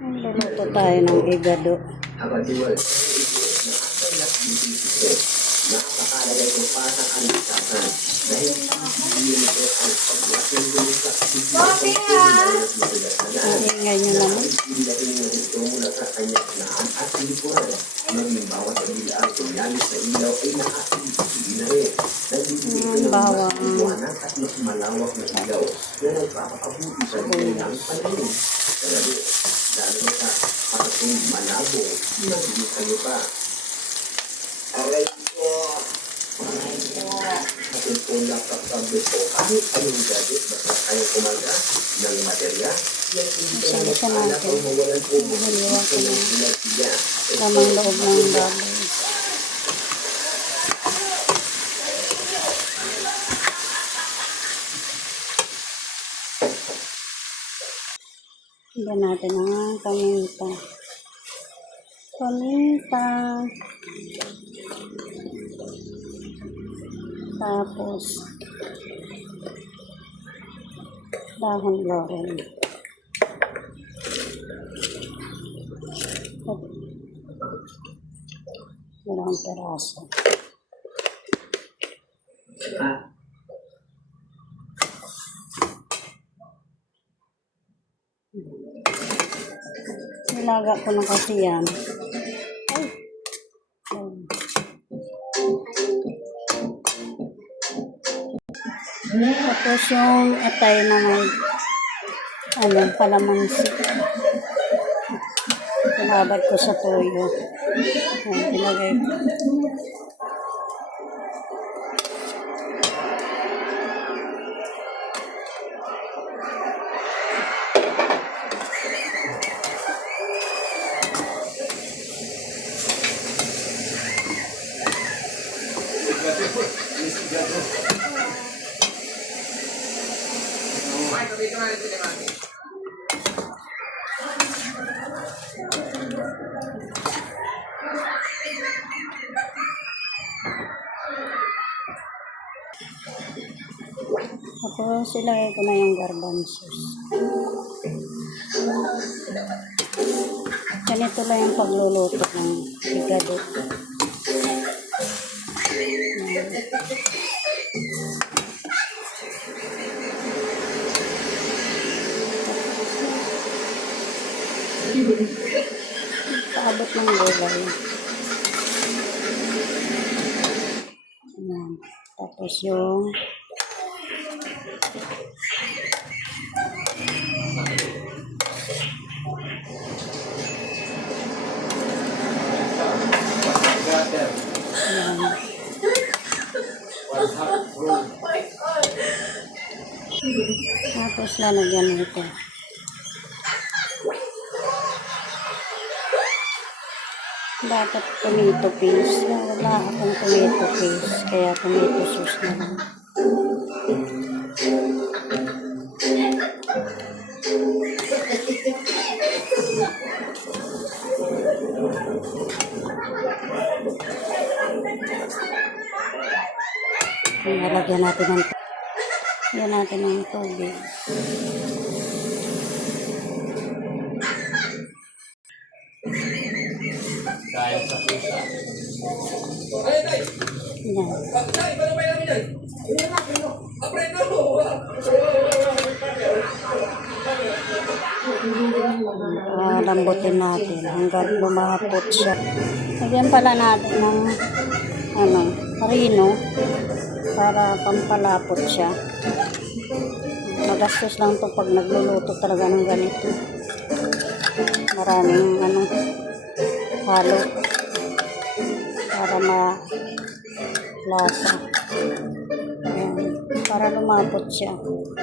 Luluto tayo ng igado. Na. Nakakalagay ko pa sa kaligtasan. Dahil hindi ang nito sa Ang ingay nyo naman. Pindating ng ito mula sa kanyang naan at likuran. Maging bawat kabilaan kung lalis sa ilaw ay nakakibig na rin. Nagbibigay ko ng malawak na ilaw na nagpapakabuti sa kanilang paningin. Kaya di, lalo na sa parating malabo, magiging kayo pa. Aray ko! Aray ko! Ating po nakakabi po kahit anong gadget basta kayo kumaga ng materya. Yan hindi Sige, na siya natin. mawalan po mo ko na. siya. Lamang loob ng baboy. Iba natin ang paminta. Paminta. Tapos, dahon laurel. Dalawang peraso. Nilaga ko na kasi yan. Ay. Ay. Tapos yung atay na may ano, palamansi. Pinabad ko sa toyo. Ayan, ilagay ko. Tapos ilagay ko na yung garbanzos. Ganito lang yung pagluluto ng igado. Paabot ng gulay. Ayan. Tapos yung Ayan. Tapos lalagyan nito. Dapat tomato paste. Wala akong tomato paste. Kaya tomato sauce na lang. Nalagyan natin ng Lagyan natin ng tubig. Ah, lambutin natin hanggang lumapot siya. Lagyan pala natin ng ano, harino para pampalapot siya. Magastos lang to pag nagluluto talaga ng ganito. Maraming ano, halo para ma lasa. Ayan, para lumapot siya. Ayan.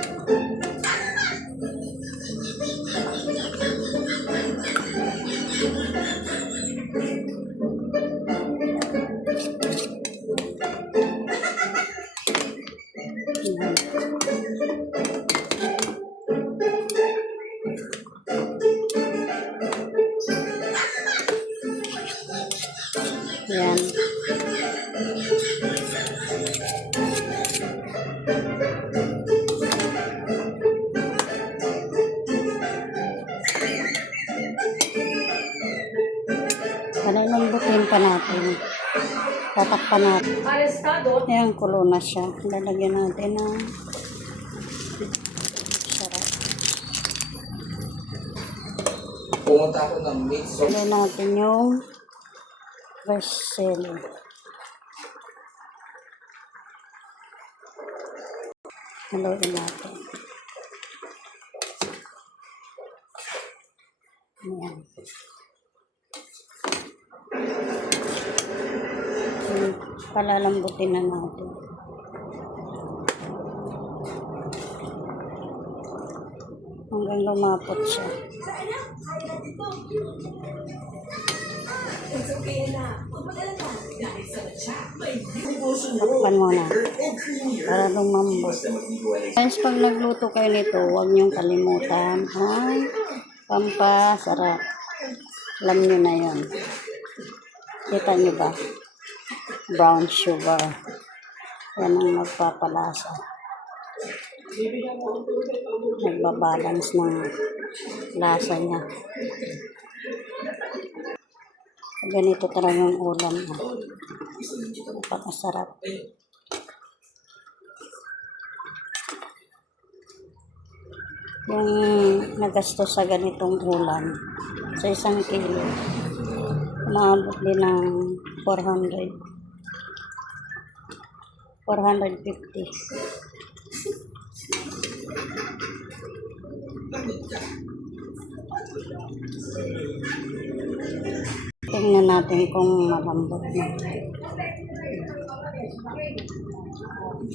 Pa natin. Tatakpan natin. Ayan, kulo na siya. Lalagyan natin ng sarap. Pumunta ako ng meat so Lagyan natin yung fresh celery. Haluin natin. Ayan. Hmm, Palalambutin na natin. Hanggang lumapot siya. Takpan mo na. Para lumambot. Guys, pag nagluto kayo nito, huwag niyong kalimutan ang pampasarap. Alam niyo na yon. Kita niyo ba? Brown sugar. Yan ang magpapalasa. Nagbabalance ng lasa niya. Ganito talaga yung ulam. Napakasarap. Yung nagastos sa ganitong ulam sa isang kilo, umabot din ng 400. 450. Tingnan natin kung malambot na.